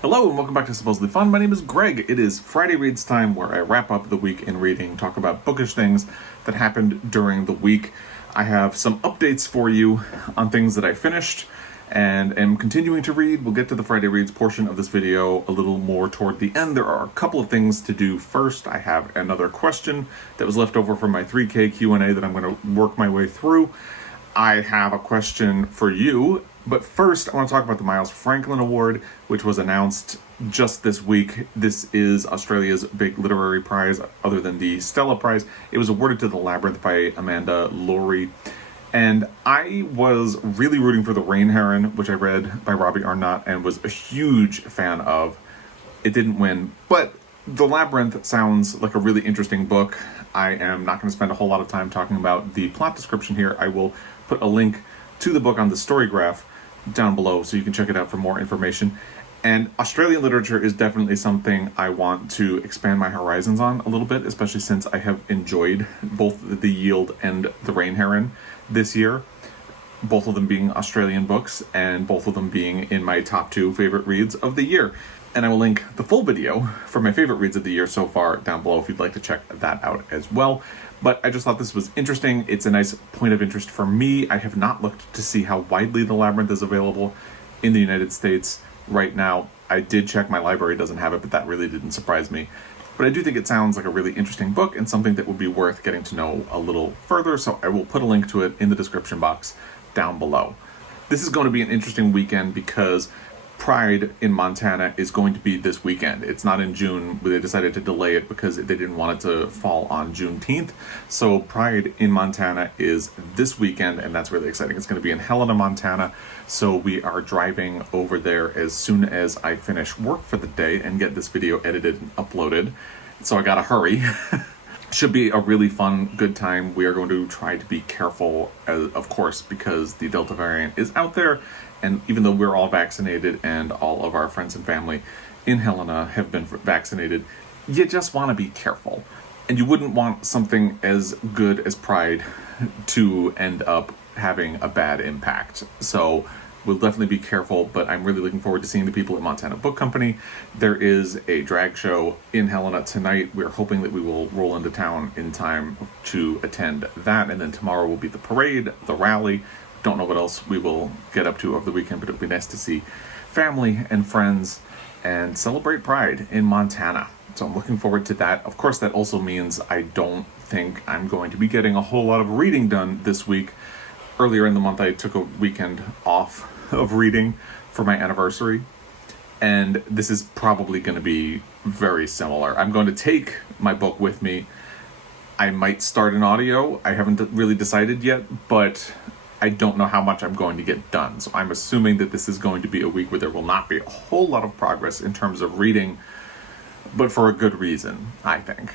Hello and welcome back to Supposedly Fun. My name is Greg. It is Friday Reads time, where I wrap up the week in reading, talk about bookish things that happened during the week. I have some updates for you on things that I finished and am continuing to read. We'll get to the Friday Reads portion of this video a little more toward the end. There are a couple of things to do first. I have another question that was left over from my 3K Q&A that I'm going to work my way through. I have a question for you. But first, I want to talk about the Miles Franklin Award, which was announced just this week. This is Australia's big literary prize, other than the Stella Prize. It was awarded to The Labyrinth by Amanda Laurie. And I was really rooting for The Rain Heron, which I read by Robbie Arnott and was a huge fan of. It didn't win, but The Labyrinth sounds like a really interesting book. I am not going to spend a whole lot of time talking about the plot description here. I will put a link to the book on the story graph down below so you can check it out for more information. And Australian literature is definitely something I want to expand my horizons on a little bit, especially since I have enjoyed both The Yield and The Rain Heron this year, both of them being Australian books and both of them being in my top 2 favorite reads of the year. And I will link the full video for my favorite reads of the year so far down below if you'd like to check that out as well. But I just thought this was interesting. It's a nice point of interest for me. I have not looked to see how widely The Labyrinth is available in the United States right now. I did check, my library doesn't have it, but that really didn't surprise me. But I do think it sounds like a really interesting book and something that would be worth getting to know a little further, so I will put a link to it in the description box down below. This is going to be an interesting weekend because Pride in Montana is going to be this weekend. It's not in June. They decided to delay it because they didn't want it to fall on Juneteenth. So Pride in Montana is this weekend, and that's really exciting. It's going to be in Helena, Montana. So we are driving over there as soon as I finish work for the day and get this video edited and uploaded. So I gotta hurry. Should be a really fun, good time. We are going to try to be careful, of course, because the Delta variant is out there. And even though we're all vaccinated and all of our friends and family in Helena have been vaccinated, you just want to be careful. And you wouldn't want something as good as Pride to end up having a bad impact. So we'll definitely be careful, but I'm really looking forward to seeing the people at Montana Book Company. There is a drag show in Helena tonight. We're hoping that we will roll into town in time to attend that. And then tomorrow will be the parade, the rally. Don't know what else we will get up to over the weekend, but it'll be nice to see family and friends and celebrate Pride in Montana. So I'm looking forward to that. Of course, that also means I don't think I'm going to be getting a whole lot of reading done this week. Earlier in the month, I took a weekend off of reading for my anniversary, and this is probably going to be very similar. I'm going to take my book with me. I might start an audio. I haven't really decided yet, but I don't know how much I'm going to get done. So I'm assuming that this is going to be a week where there will not be a whole lot of progress in terms of reading, but for a good reason, I think.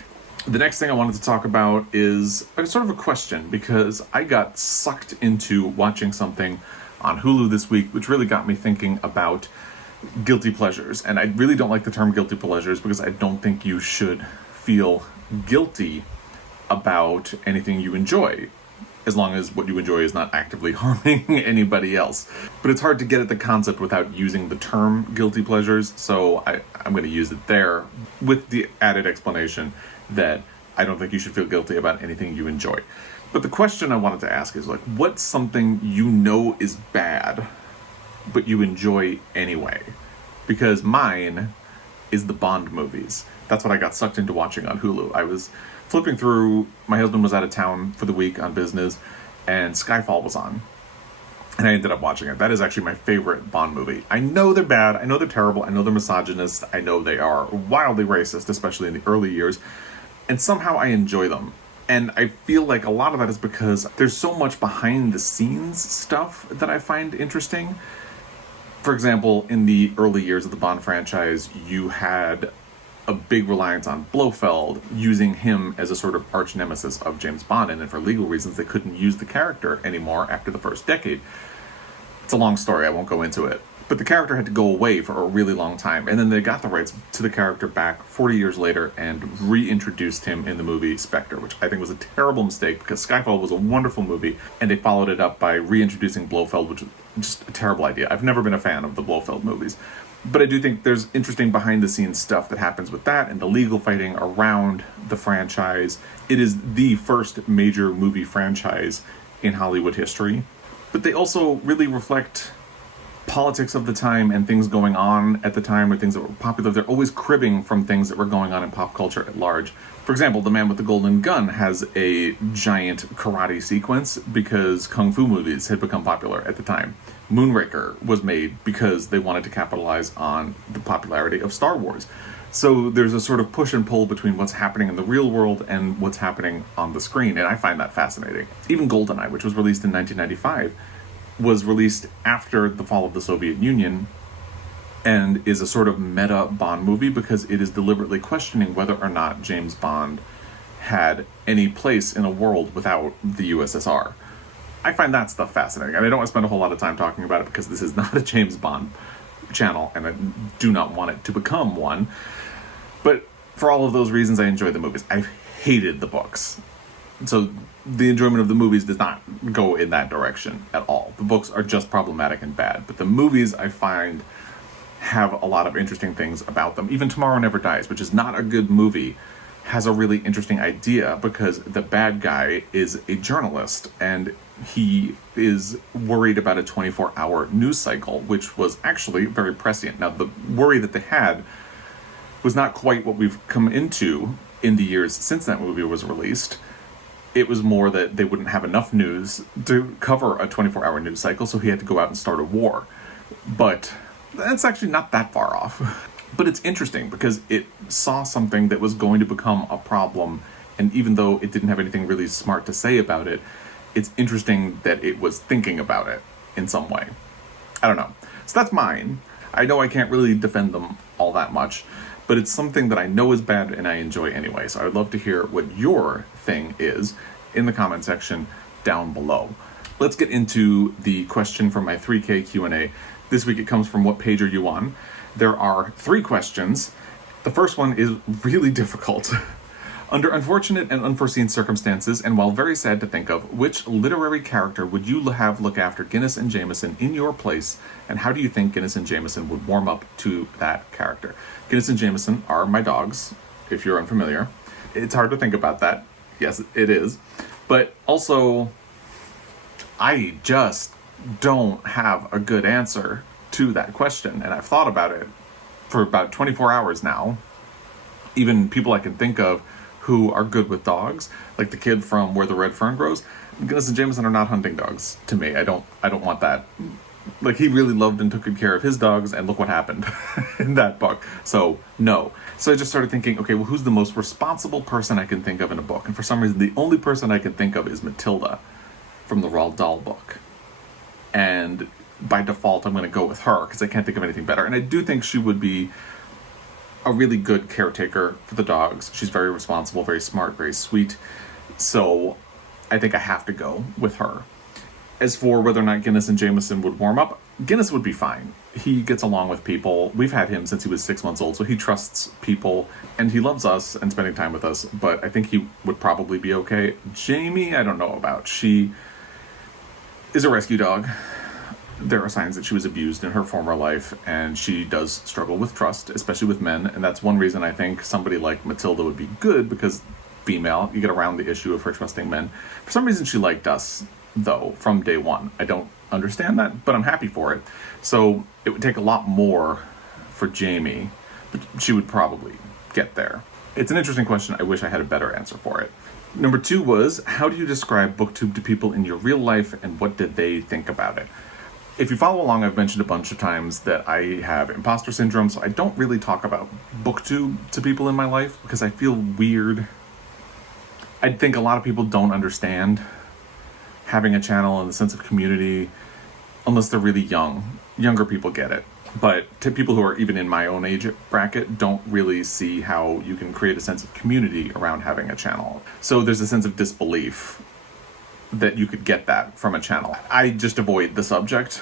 The next thing I wanted to talk about is sort of a question, because I got sucked into watching something on Hulu this week, which really got me thinking about guilty pleasures. And I really don't like the term guilty pleasures because I don't think you should feel guilty about anything you enjoy, as long as what you enjoy is not actively harming anybody else. But it's hard to get at the concept without using the term guilty pleasures, so I'm going to use it there with the added explanation that I don't think you should feel guilty about anything you enjoy. But the question I wanted to ask is, what's something you know is bad, but you enjoy anyway? Because mine is the Bond movies. That's what I got sucked into watching on Hulu. I was flipping through, my husband was out of town for the week on business, and Skyfall was on. And I ended up watching it. That is actually my favorite Bond movie. I know they're bad, I know they're terrible, I know they're misogynist, I know they are wildly racist, especially in the early years, and somehow I enjoy them. And I feel like a lot of that is because there's so much behind the scenes stuff that I find interesting. For example, in the early years of the Bond franchise, you had a big reliance on Blofeld, using him as a sort of arch nemesis of James Bond, and then for legal reasons they couldn't use the character anymore after the first decade. It's a long story, I won't go into it. But the character had to go away for a really long time, and then they got the rights to the character back 40 years later and reintroduced him in the movie Spectre, which I think was a terrible mistake because Skyfall was a wonderful movie, and they followed it up by reintroducing Blofeld, which was just a terrible idea. I've never been a fan of the Blofeld movies. But I do think there's interesting behind-the-scenes stuff that happens with that and the legal fighting around the franchise. It is the first major movie franchise in Hollywood history. But they also really reflect politics of the time and things going on at the time or things that were popular. They're always cribbing from things that were going on in pop culture at large. For example, The Man with the Golden Gun has a giant karate sequence because kung fu movies had become popular at the time. Moonraker was made because they wanted to capitalize on the popularity of Star Wars. So there's a sort of push and pull between what's happening in the real world and what's happening on the screen, and I find that fascinating. Even GoldenEye, which was released in 1995, was released after the fall of the Soviet Union and is a sort of meta Bond movie because it is deliberately questioning whether or not James Bond had any place in a world without the USSR. I find that stuff fascinating, and I don't want to spend a whole lot of time talking about it because this is not a James Bond channel, and I do not want it to become one. But for all of those reasons, I enjoy the movies. I've hated the books. So the enjoyment of the movies does not go in that direction at all. The books are just problematic and bad. But the movies, I find, have a lot of interesting things about them. Even Tomorrow Never Dies, which is not a good movie, has a really interesting idea because the bad guy is a journalist and he is worried about a 24-hour news cycle, which was actually very prescient. Now, the worry that they had was not quite what we've come into in the years since that movie was released. It was more that they wouldn't have enough news to cover a 24-hour news cycle, so he had to go out and start a war. But that's actually not that far off. But it's interesting because it saw something that was going to become a problem, and even though it didn't have anything really smart to say about it, it's interesting that it was thinking about it in some way. I don't know. So that's mine. I know I can't really defend them all that much, but it's something that I know is bad and I enjoy anyway. So I would love to hear what your thing is in the comment section down below. Let's get into the question from my 3K Q&A. This week it comes from What Page Are You On? There are 3 questions. The first one is really difficult. Under unfortunate and unforeseen circumstances, and while very sad to think of, which literary character would you have look after Guinness and Jameson in your place, and how do you think Guinness and Jameson would warm up to that character? Guinness and Jameson are my dogs, if you're unfamiliar. It's hard to think about that. Yes, it is. But also, I just don't have a good answer to that question, and I've thought about it for about 24 hours now. Even people I can think of who are good with dogs, like the kid from Where the Red Fern Grows. Guinness and Jameson are not hunting dogs to me. I don't want that. Like, he really loved and took good care of his dogs, and look what happened in that book. So, no. So I just started thinking, okay, well, who's the most responsible person I can think of in a book? And for some reason, the only person I can think of is Matilda from the Roald Dahl book. And by default, I'm going to go with her, because I can't think of anything better. And I do think she would be a really good caretaker for the dogs. She's very responsible, very smart, very sweet. So I think I have to go with her. As for whether or not Guinness and Jameson would warm up, Guinness would be fine. He gets along with people. We've had him since he was 6 months old, so he trusts people, and he loves us and spending time with us, but I think he would probably be okay. Jamie, I don't know about. She is a rescue dog. There are signs that she was abused in her former life, and she does struggle with trust, especially with men, and that's one reason I think somebody like Matilda would be good, because female, you get around the issue of her trusting men. For some reason, she liked us, though, from day one. I don't understand that, but I'm happy for it. So it would take a lot more for Jamie, but she would probably get there. It's an interesting question. I wish I had a better answer for it. Number 2 was, how do you describe BookTube to people in your real life, and what did they think about it? If you follow along, I've mentioned a bunch of times that I have imposter syndrome, so I don't really talk about BookTube to people in my life because I feel weird. I think a lot of people don't understand having a channel and the sense of community unless they're really young. Younger people get it. But to people who are even in my own age bracket don't really see how you can create a sense of community around having a channel. So there's a sense of disbelief that you could get that from a channel. I just avoid the subject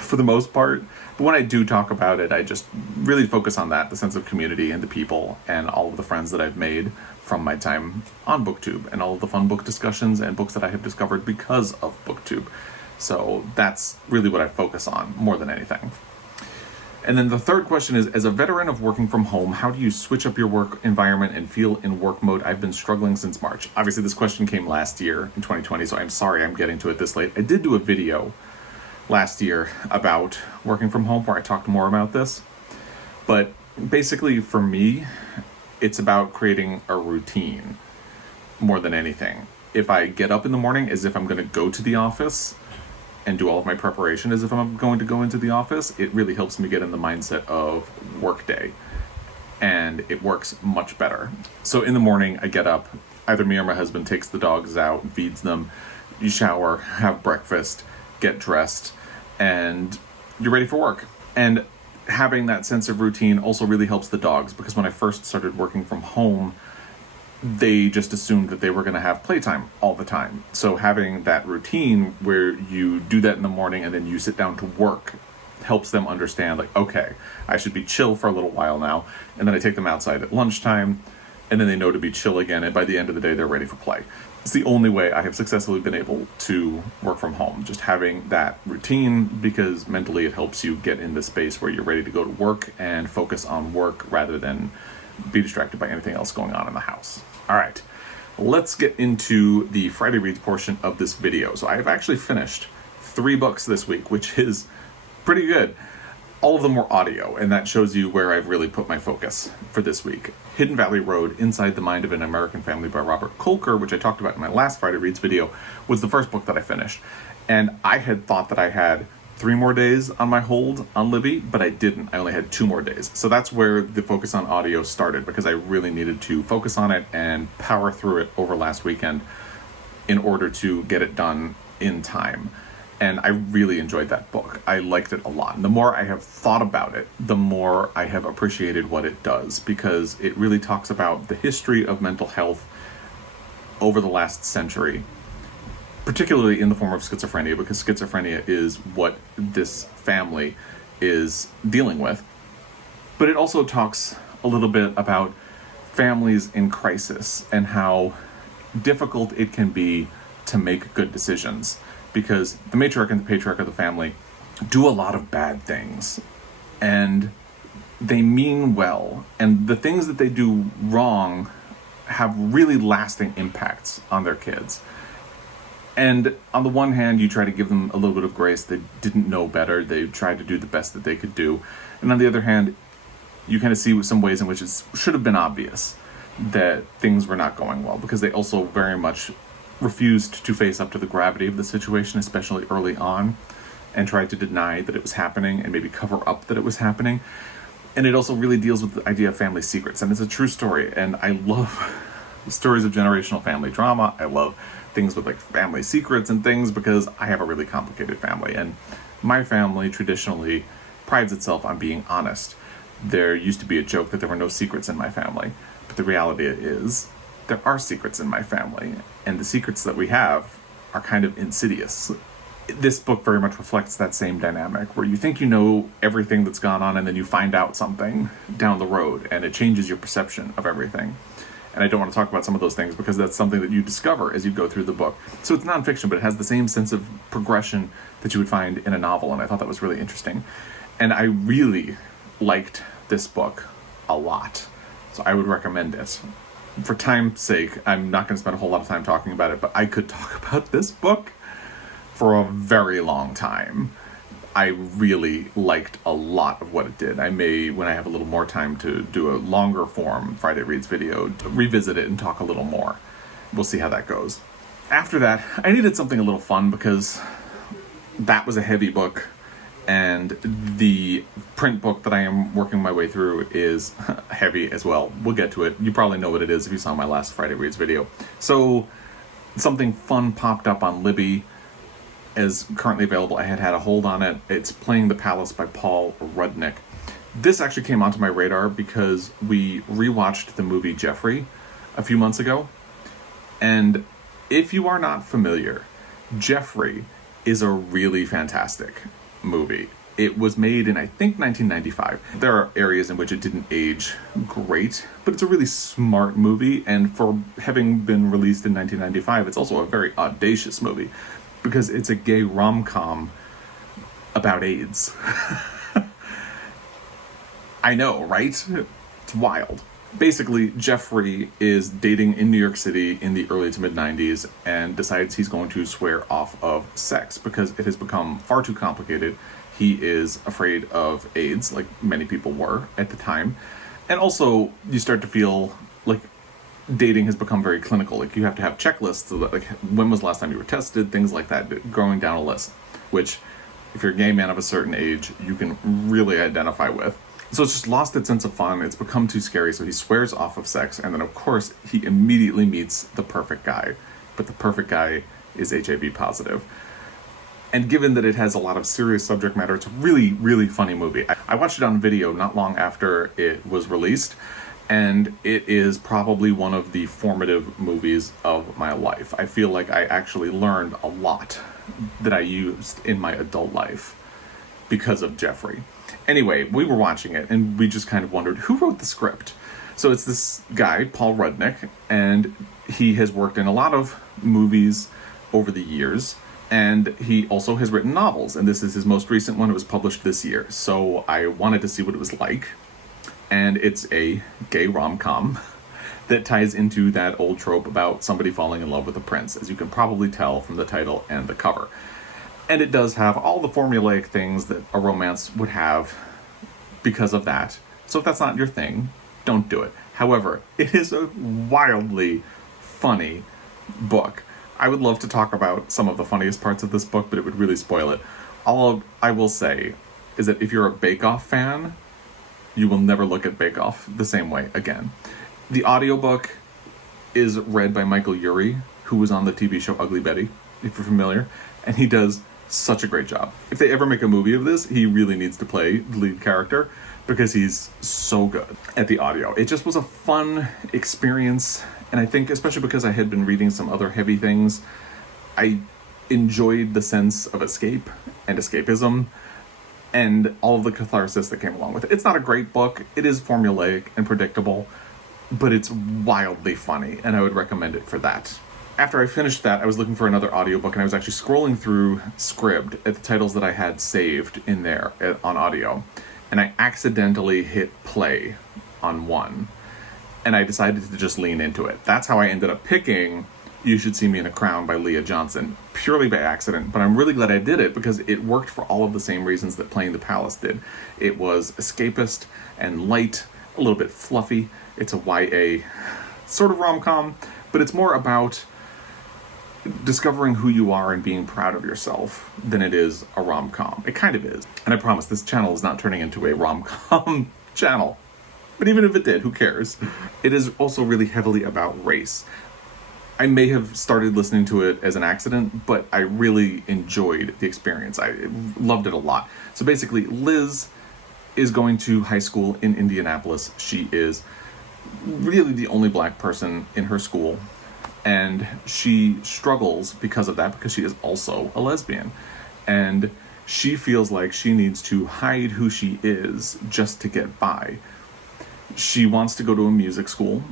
for the most part. But when I do talk about it, I just really focus on that, the sense of community and the people and all of the friends that I've made from my time on BookTube and all of the fun book discussions and books that I have discovered because of BookTube. So that's really what I focus on more than anything. And then the third question is, as a veteran of working from home, how do you switch up your work environment and feel in work mode? I've been struggling since March. Obviously, this question came last year in 2020, so I'm sorry I'm getting to it this late. I did do a video last year about working from home where I talked more about this. But basically, for me, it's about creating a routine more than anything. If I get up in the morning as if I'm going to go to the office and do all of my preparation as if I'm going to go into the office, it really helps me get in the mindset of workday, and it works much better. So in the morning, I get up, either me or my husband takes the dogs out, feeds them, you shower, have breakfast, get dressed, and you're ready for work. And having that sense of routine also really helps the dogs, because when I first started working from home, they just assumed that they were going to have playtime all the time. So having that routine where you do that in the morning and then you sit down to work helps them understand, like, okay, I should be chill for a little while now, and then I take them outside at lunchtime, and then they know to be chill again, and by the end of the day, they're ready for play. It's the only way I have successfully been able to work from home, just having that routine, because mentally it helps you get in the space where you're ready to go to work and focus on work rather than be distracted by anything else going on in the house. All right, let's get into the Friday Reads portion of this video. So I've actually finished 3 books this week, which is pretty good. All of them were audio, and that shows you where I've really put my focus for this week. Hidden Valley Road, Inside the Mind of an American Family by Robert Kolker, which I talked about in my last Friday Reads video, was the first book that I finished. And I had thought that I had 3 more days on my hold on Libby, but I didn't. I only had 2 more days. So that's where the focus on audio started, because I really needed to focus on it and power through it over last weekend in order to get it done in time. And I really enjoyed that book. I liked it a lot. And the more I have thought about it, the more I have appreciated what it does, because it really talks about the history of mental health over the last century, particularly in the form of schizophrenia, because schizophrenia is what this family is dealing with. But it also talks a little bit about families in crisis and how difficult it can be to make good decisions, because the matriarch and the patriarch of the family do a lot of bad things, and they mean well, and the things that they do wrong have really lasting impacts on their kids. And on the one hand, you try to give them a little bit of grace. They didn't know better. They tried to do the best that they could do. And on the other hand, you kind of see some ways in which it should have been obvious that things were not going well, because they also very much refused to face up to the gravity of the situation, especially early on, and tried to deny that it was happening and maybe cover up that it was happening. And it also really deals with the idea of family secrets. And it's a true story. And I love stories of generational family drama. I love things with like family secrets and things, because I have a really complicated family, and my family traditionally prides itself on being honest. There used to be a joke that there were no secrets in my family, but the reality is there are secrets in my family, and the secrets that we have are kind of insidious. This book very much reflects that same dynamic, where you think you know everything that's gone on, and then you find out something down the road, and it changes your perception of everything. And I don't want to talk about some of those things, because that's something that you discover as you go through the book. So it's nonfiction, but it has the same sense of progression that you would find in a novel, and I thought that was really interesting. And I really liked this book a lot, so I would recommend it. For time's sake, I'm not going to spend a whole lot of time talking about it, but I could talk about this book for a very long time. I really liked a lot of what it did. I may, when I have a little more time to do a longer form Friday Reads video, revisit it and talk a little more. We'll see how that goes. After that, I needed something a little fun, because that was a heavy book, and the print book that I am working my way through is heavy as well. We'll get to it. You probably know what it is if you saw my last Friday Reads video. So something fun popped up on Libby, is currently available. I had a hold on it. It's Playing the Palace by Paul Rudnick. This actually came onto my radar because we rewatched the movie Jeffrey a few months ago. And if you are not familiar, Jeffrey is a really fantastic movie. It was made in, I think, 1995. There are areas in which it didn't age great, but it's a really smart movie, and for having been released in 1995, it's also a very audacious movie, because it's a gay rom-com about AIDS. I know, right? It's wild. Basically, Jeffrey is dating in New York City in the early to mid-90s and decides he's going to swear off of sex because it has become far too complicated. He is afraid of AIDS, like many people were at the time. And also, you start to feel like dating has become very clinical. Like, you have to have checklists, so that, like, when was the last time you were tested, things like that, going down a list, which, if you're a gay man of a certain age, you can really identify with. So it's just lost its sense of fun. It's become too scary, so he swears off of sex, and then, of course, he immediately meets the perfect guy. But the perfect guy is HIV positive. And given that it has a lot of serious subject matter, it's a really, really funny movie. I watched it on video not long after it was released, and it is probably one of the formative movies of my life. I feel like I actually learned a lot that I used in my adult life because of Jeffrey. Anyway, we were watching it, and we just kind of wondered, who wrote the script? So it's this guy, Paul Rudnick, and he has worked in a lot of movies over the years, and he also has written novels, and this is his most recent one. It was published this year, so I wanted to see what it was like, and it's a gay rom-com that ties into that old trope about somebody falling in love with a prince, as you can probably tell from the title and the cover. And it does have all the formulaic things that a romance would have because of that. So if that's not your thing, don't do it. However, it is a wildly funny book. I would love to talk about some of the funniest parts of this book, but it would really spoil it. All I will say is that if you're a Bake Off fan, you will never look at Bake Off the same way again. The audiobook is read by Michael Urie, who was on the TV show Ugly Betty, if you're familiar, and he does such a great job. If they ever make a movie of this, he really needs to play the lead character because he's so good at the audio. It just was a fun experience, and I think especially because I had been reading some other heavy things, I enjoyed the sense of escape and escapism and all of the catharsis that came along with it. It's not a great book. It is formulaic and predictable, but it's wildly funny, and I would recommend it for that. After I finished that, I was looking for another audiobook, and I was actually scrolling through Scribd at the titles that I had saved in there on audio, and I accidentally hit play on one, and I decided to just lean into it. That's how I ended up picking You Should See Me in a Crown by Leah Johnson, purely by accident, but I'm really glad I did it because it worked for all of the same reasons that Playing the Palace did. It was escapist and light, a little bit fluffy. It's a YA sort of rom-com, but it's more about discovering who you are and being proud of yourself than it is a rom-com. It kind of is. And I promise this channel is not turning into a rom-com channel. But even if it did, who cares? It is also really heavily about race. I may have started listening to it as an accident, but I really enjoyed the experience. I loved it a lot. So basically, Liz is going to high school in Indianapolis. She is really the only black person in her school, and she struggles because of that because she is also a lesbian, and she feels like she needs to hide who she is just to get by. She wants to go to a music school,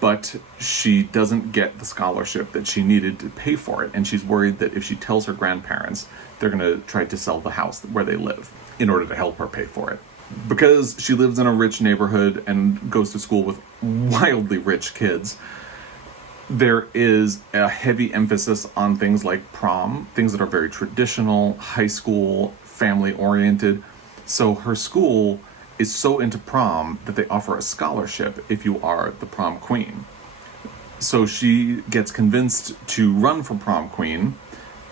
but she doesn't get the scholarship that she needed to pay for it, and she's worried that if she tells her grandparents, they're going to try to sell the house where they live in order to help her pay for it. Because she lives in a rich neighborhood and goes to school with wildly rich kids, there is a heavy emphasis on things like prom, things that are very traditional, high school, family-oriented. So her school is so into prom that they offer a scholarship if you are the prom queen. So she gets convinced to run for prom queen,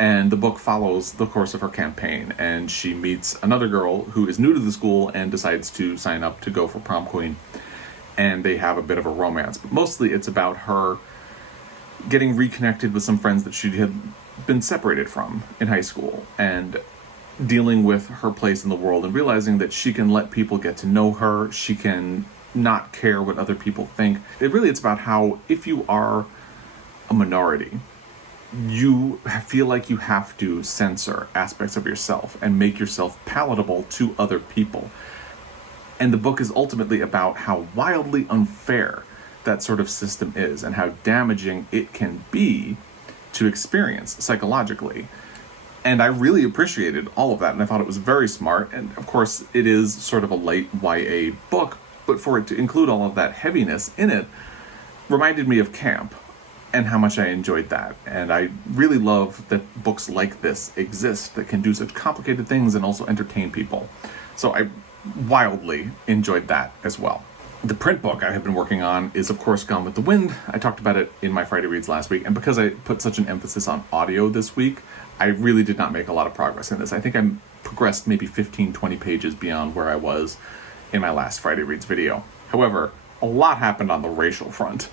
and the book follows the course of her campaign, and she meets another girl who is new to the school and decides to sign up to go for prom queen, and they have a bit of a romance. But mostly it's about her getting reconnected with some friends that she had been separated from in high school, and dealing with her place in the world and realizing that she can let people get to know her. She can not care what other people think. It's about how if you are a minority, you feel like you have to censor aspects of yourself and make yourself palatable to other people. And the book is ultimately about how wildly unfair that sort of system is and how damaging it can be to experience psychologically. And I really appreciated all of that, and I thought it was very smart. And of course, it is sort of a light YA book, but for it to include all of that heaviness in it reminded me of camp and how much I enjoyed that. And I really love that books like this exist that can do such complicated things and also entertain people. So I wildly enjoyed that as well. The print book I have been working on is, of course, Gone with the Wind. I talked about it in my Friday Reads last week, and because I put such an emphasis on audio this week, I really did not make a lot of progress in this. I think I progressed maybe 15, 20 pages beyond where I was in my last Friday Reads video. However, a lot happened on the racial front.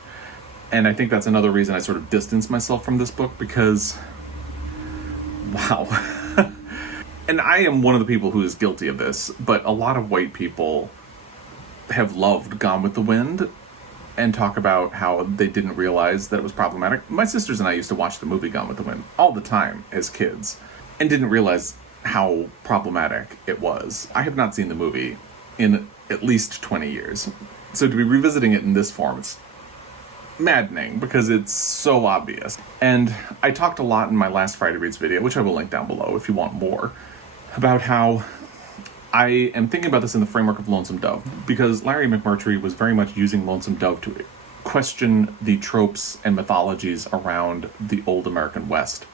And I think that's another reason I sort of distanced myself from this book, because, wow. And I am one of the people who is guilty of this, but a lot of white people have loved Gone with the Wind and talk about how they didn't realize that it was problematic. My sisters and I used to watch the movie Gone with the Wind all the time as kids and didn't realize how problematic it was. I have not seen the movie in at least 20 years. So to be revisiting it in this form, it's maddening because it's so obvious. And I talked a lot in my last Friday Reads video, which I will link down below if you want more, about how I am thinking about this in the framework of Lonesome Dove, because Larry McMurtry was very much using Lonesome Dove to question the tropes and mythologies around the old American West.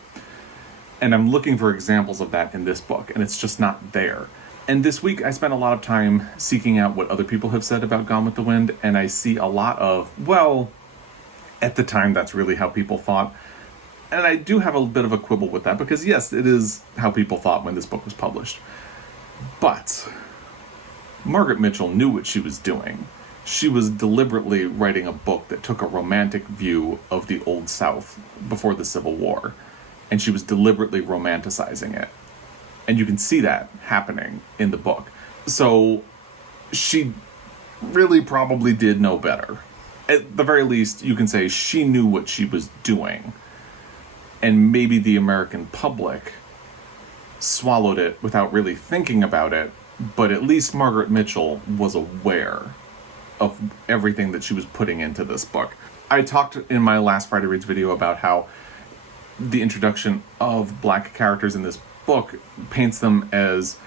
And I'm looking for examples of that in this book, and it's just not there. And this week I spent a lot of time seeking out what other people have said about Gone with the Wind, and I see a lot of, well, at the time that's really how people thought. And I do have a bit of a quibble with that, because yes, it is how people thought when this book was published. But Margaret Mitchell knew what she was doing. She was deliberately writing a book that took a romantic view of the Old South before the Civil War, and she was deliberately romanticizing it. And you can see that happening in the book. So she really probably did know better. At the very least, you can say she knew what she was doing. And maybe the American public swallowed it without really thinking about it, but at least Margaret Mitchell was aware of everything that she was putting into this book. I talked in my last Friday Reads video about how the introduction of black characters in this book paints them as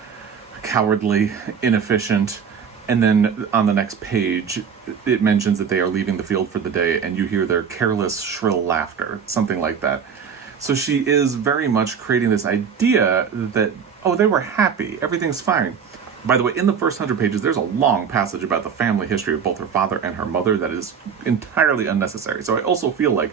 cowardly, inefficient, and then on the next page it mentions that they are leaving the field for the day, and you hear their careless, shrill laughter, something like that. So she is very much creating this idea that, oh, they were happy, everything's fine. By the way, in the first 100 pages, there's a long passage about the family history of both her father and her mother that is entirely unnecessary. So I also feel like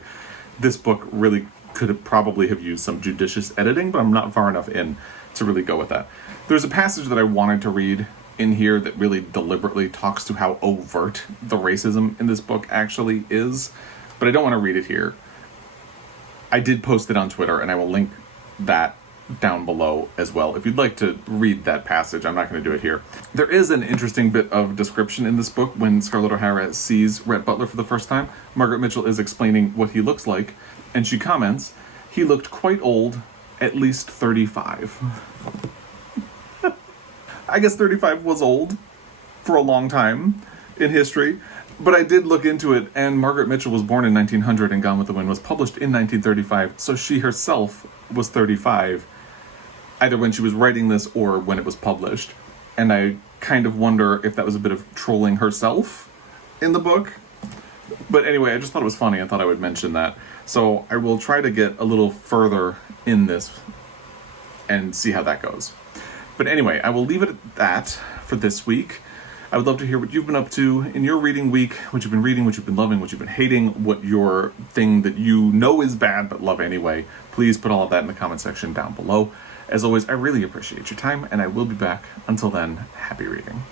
this book really could probably have used some judicious editing, but I'm not far enough in to really go with that. There's a passage that I wanted to read in here that really deliberately talks to how overt the racism in this book actually is, but I don't want to read it here. I did post it on Twitter, and I will link that down below as well if you'd like to read that passage. I'm not going to do it here. There is an interesting bit of description in this book when Scarlett O'Hara sees Rhett Butler for the first time. Margaret Mitchell is explaining what he looks like, and she comments, "He looked quite old, at least 35. I guess 35 was old for a long time in history. But I did look into it, and Margaret Mitchell was born in 1900 and Gone with the Wind was published in 1935, so she herself was 35, either when she was writing this or when it was published. And I kind of wonder if that was a bit of trolling herself in the book. But anyway, I just thought it was funny. I thought I would mention that. So I will try to get a little further in this and see how that goes. But anyway, I will leave it at that for this week. I would love to hear what you've been up to in your reading week, what you've been reading, what you've been loving, what you've been hating, what your thing that you know is bad but love anyway. Please put all of that in the comment section down below. As always, I really appreciate your time, and I will be back. Until then, happy reading.